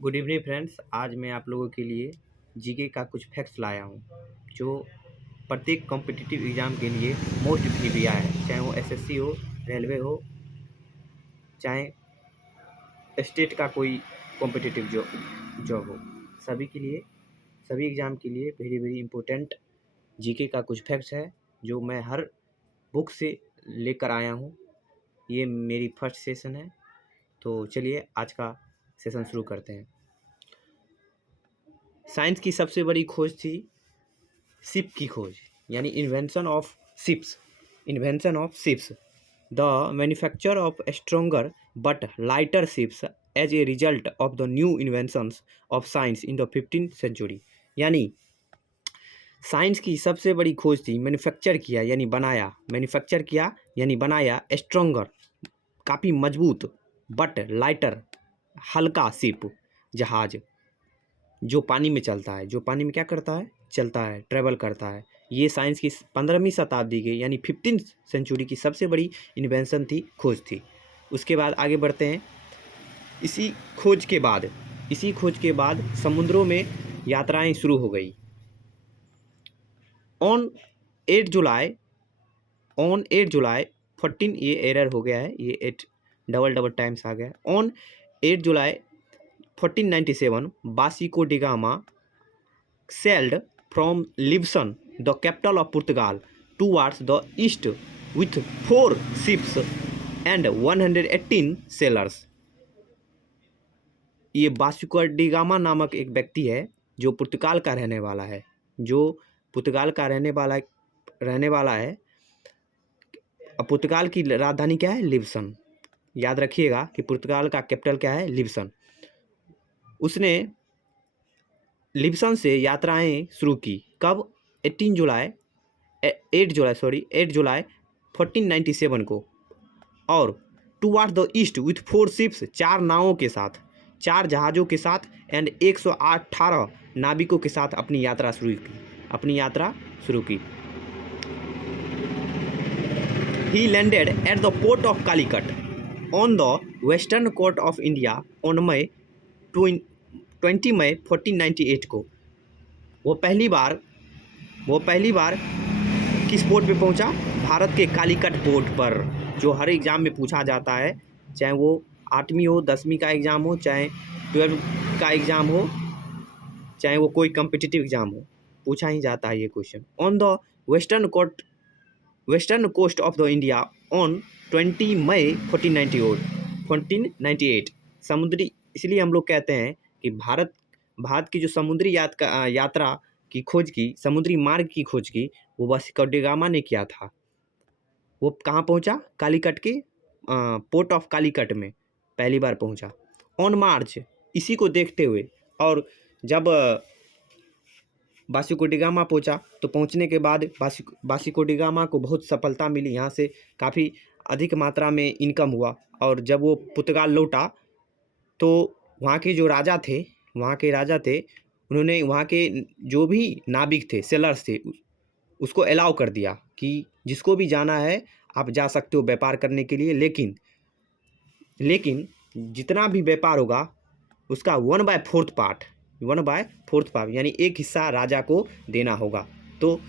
Good evening friends. आज मैं आप लोगों के लिए जीके का कुछ फैक्ट्स लाया हूँ जो प्रत्येक कॉम्पिटिटिव एग्ज़ाम के लिए मोस्ट प्रीविया है, चाहे वो एसएससी हो, रेलवे हो, चाहे स्टेट का कोई कॉम्पिटिटिव जॉब हो। सभी के लिए, सभी एग्ज़ाम के लिए वेरी वेरी इंपॉर्टेंट जीके का कुछ फैक्ट्स है जो मैं हर बुक से लेकर आया हूँ। ये मेरी फर्स्ट सेशन है, तो चलिए आज का सेशन शुरू करते हैं। साइंस की सबसे बड़ी खोज थी शिप की खोज, यानी invention of ships. Invention of ships, the manufacture of stronger but lighter ships as a result of the new inventions of science in the 15th century. यानी साइंस की सबसे बड़ी खोज थी मैन्युफैक्चर किया यानी बनाया, मैन्युफैक्चर किया यानी बनाया स्ट्रोंगर काफ़ी मजबूत, बट लाइटर हल्का शिप जहाज जो पानी में चलता है, जो पानी में क्या करता है, चलता है, ट्रैवल करता है। ये साइंस की 15वीं शताब्दी के यानी 15th सेंचुरी की सबसे बड़ी इन्वेंशन थी, खोज थी। उसके बाद आगे बढ़ते हैं। इसी खोज के बाद समुद्रों में यात्राएं शुरू हो गई। ऑन 8 जुलाई 14, ये एरर हो गया है, ये 8 डबल टाइम्स आ गया। On 8 July 1497 Vasco D gamma sailed from Lisbon, the capital of Portugal, towards the east with 4 ships and 118 sailors. ये वास्को डी गामा नामक एक व्यक्ति है जो पुर्तगाल का रहने वाला है, रहने वाला है। पुर्तगाल की राजधानी क्या है, लिस्बन। याद रखिएगा कि पुर्तगाल का कैपिटल क्या है, लिस्बन। उसने लिस्बन से यात्राएं शुरू की कब, 8 जुलाई 1497 को, और toward the east with 4 ships, 4 नावों के साथ, 4 जहाज़ों के साथ, एंड 118 नाविकों के साथ अपनी यात्रा शुरू की। He landed at the port of Calicut on the western coast of India on May 20 May 1498 को। वो पहली बार किस पोर्ट पे पहुंचा, भारत के कालीकट पोर्ट पर, जो हर एग्ज़ाम में पूछा जाता है, चाहे वो 8वीं हो, 10वीं का एग्ज़ाम हो, चाहे 12 का एग्ज़ाम हो, चाहे वो कोई कॉम्पिटिटिव एग्ज़ाम हो, पूछा ही जाता है ये क्वेश्चन। On the western coast of the India on 20 May 1498 समुद्री, इसलिए हम लोग कहते हैं कि भारत की जो समुद्री यात्रा की खोज की, समुद्री मार्ग की खोज की, वो वास्को डी गामा ने किया था। वो कहाँ पहुँचा, कालीकट के पोर्ट ऑफ कालीकट में पहली बार पहुँचा। ऑन मार्च, इसी को देखते हुए, और जब वास्को डी गामा पहुँचा तो पहुँचने के बाद वास्को डी गामा को बहुत सफलता मिली, यहाँ से काफ़ी अधिक मात्रा में इनकम हुआ। और जब वो पुर्तगाल लौटा तो वहाँ के राजा थे, उन्होंने वहाँ के जो भी नाविक थे, सेलर्स थे, उसको अलाउ कर दिया कि जिसको भी जाना है आप जा सकते हो व्यापार करने के लिए, लेकिन जितना भी व्यापार होगा उसका 1/4 पार्ट यानी एक हिस्सा राजा को देना होगा। तो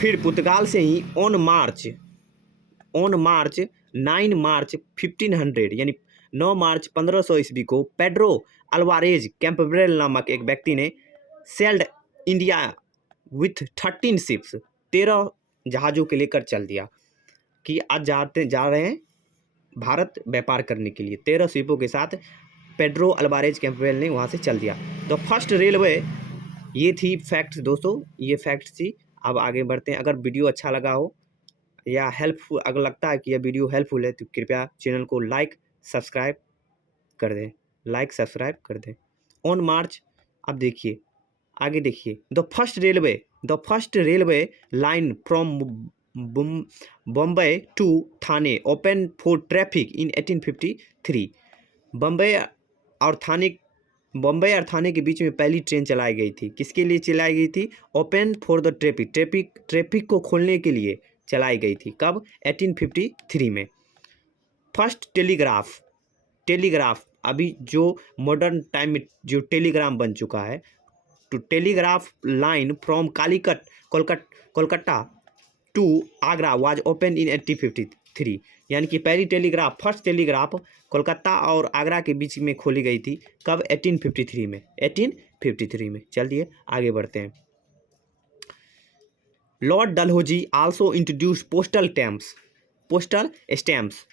फिर पुर्तगाल से ही ऑन मार्च 9 मार्च 1500 यानी 9 मार्च 1500 ईस्वी को पेड्रो अल्वारेज कैम्पबेल नामक एक व्यक्ति ने सेल्ड इंडिया विथ 13 शिप्स, 13 जहाज़ों के लेकर चल दिया कि आज जा रहे हैं भारत व्यापार करने के लिए। 13 शिपों के साथ पेड्रो अल्वारेज कैम्पबेल ने वहाँ से चल दिया। द फर्स्ट रेलवे, ये थी फैक्ट्स दोस्तों, ये फैक्ट्स थी। अब आगे बढ़ते हैं। अगर वीडियो अच्छा लगा हो या हेल्पफुल, अगर लगता है कि यह वीडियो हेल्पफुल है तो कृपया चैनल को लाइक सब्सक्राइब कर दें। ऑन मार्च, अब देखिए, आगे देखिए। The first railway line from Bombay to Thane open for traffic in 1853। Bombay और थाने के बीच में पहली ट्रेन चलाई गई थी। किसके लिए चलाई गई थी, ओपन फॉर द ट्रैफिक को खोलने के लिए चलाई गई थी। कब, 1853 में। फर्स्ट टेलीग्राफ अभी जो मॉडर्न टाइम में जो टेलीग्राम बन चुका है, two telegraph line from Calicut Kolkata to Agra was open in 1853। यानी कि पहली टेलीग्राफ, फर्स्ट टेलीग्राफ कोलकाता और आगरा के बीच में खोली गई थी। कब? 1853 में। 1853 में। चलिए आगे बढ़ते हैं। Lord Dalhousie also introduce postal stamps.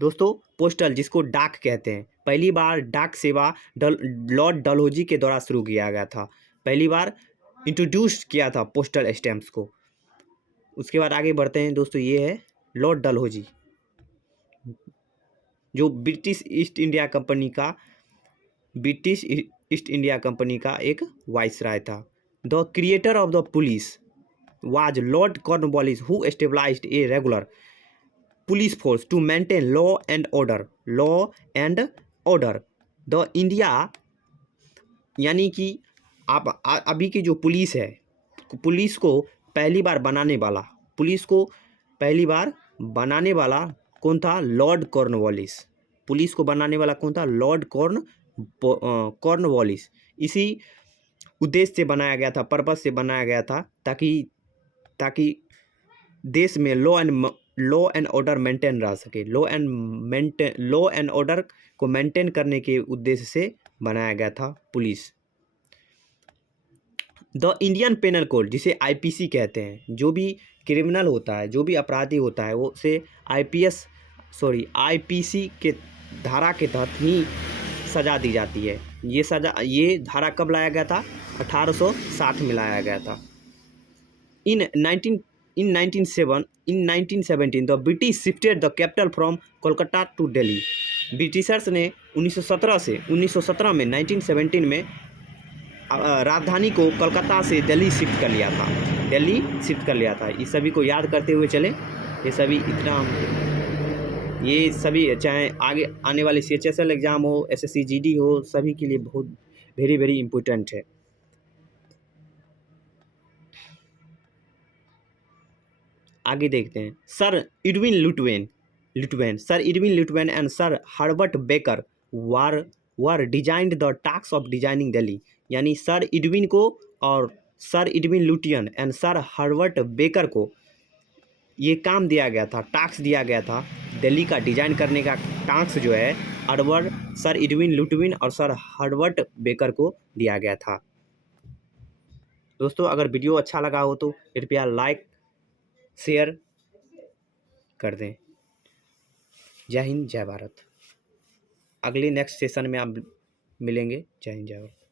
दोस्तों पोस्टल जिसको डाक कहते हैं, पहली बार डाक सेवा लॉर्ड डलहौजी के द्वारा शुरू किया गया था। पहली बार इंट्रोड्यूस किया था पोस्टल स्टैम्प्स को। उसके बाद आगे बढ़ते हैं दोस्तों। ये है लॉर्ड डलहौजी, जो ब्रिटिश ईस्ट इंडिया कंपनी का एक वाइसराय था। The creator of the police was Lord Cornwallis, who established a regular police force to maintain law and order. The India, यानी कि आप अभी की जो पुलिस है, पुलिस को पहली बार बनाने वाला कौन था? Lord Cornwallis. पुलिस को बनाने वाला कौन था? Lord Cornwallis. इसी उद्देश्य से बनाया गया था, पर्पस से बनाया गया था, ताकि देश में लॉ एंड ऑर्डर मेंटेन रह सके। लॉ एंड ऑर्डर को मेंटेन करने के उद्देश्य से बनाया गया था police. The Indian penal code, जिसे आईपीसी कहते हैं, जो भी क्रिमिनल होता है, जो भी अपराधी होता है, वो उसे आईपीसी के धारा के तहत ही सज़ा दी जाती है। ये धारा कब लाया गया था? 1860 में लाया गया था। In 1917, the British shifted the capital from Kolkata to Delhi. Britishers ने 1917 में 1917 में राजधानी को कोलकाता से दिल्ली शिफ्ट कर लिया था। इस सभी को याद करते हुए चले। ये सभी चाहे आगे आने वाले CHSL एग्ज़ाम हो, SSC GD हो, सभी के लिए बहुत वेरी वेरी इम्पोर्टेंट है। आगे देखते हैं। Sir Edwin Lutyens and sir Herbert Baker were designed the task of designing Delhi. यानी सर इडविन को और sir Edwin Lutyens and sir Herbert Baker को ये काम दिया गया था, टास्क दिया गया था, दिल्ली का डिजाइन करने का टास्क जो है सर इडविन लुट्वेन और सर हर्बर्ट बेकर को दिया गया था। दोस्तों अगर वीडियो अच्छा लगा हो तो कृपया लाइक शेयर कर दें। जय हिंद, जय भारत। अगले नेक्स्ट सेशन में आप मिलेंगे। जय हिंद, जय भारत।